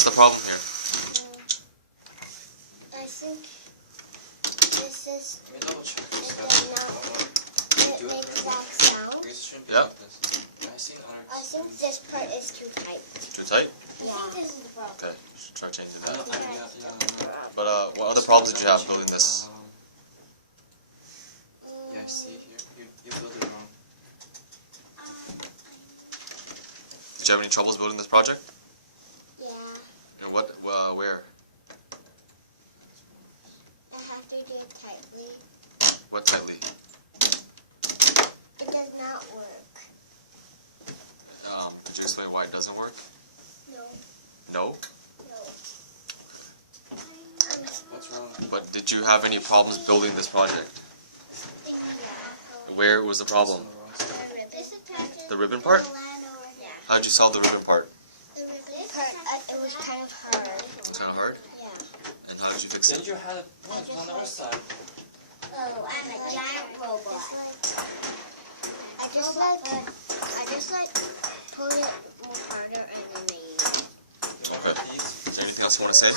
What's the problem here? I think this is Let me double check. it makes that sound. This shouldn't be Yeah. like this. I think this part is too tight. Too tight? Yeah. I think this is the problem. Okay, should try changing I that. know, yeah. But what other problems did you have building this? Yeah, see here. You built it wrong. Did you have any troubles building this project? Yeah. And what? Where? I have to do it tightly. What tightly? It does not work. Could you explain why it doesn't work? No. No. No. What's wrong? But did you have any problems building this project? Yeah. Where was the problem? The ribbon part? Yeah. How did you solve the ribbon part? The ribbon part, it was kind of hard. It was kind of hard. Yeah. And how did you fix Didn't it? you have one on the other side? Oh, I'm a giant robot. I just pull it more harder and then I use it. Okay. Is there anything else you want to say?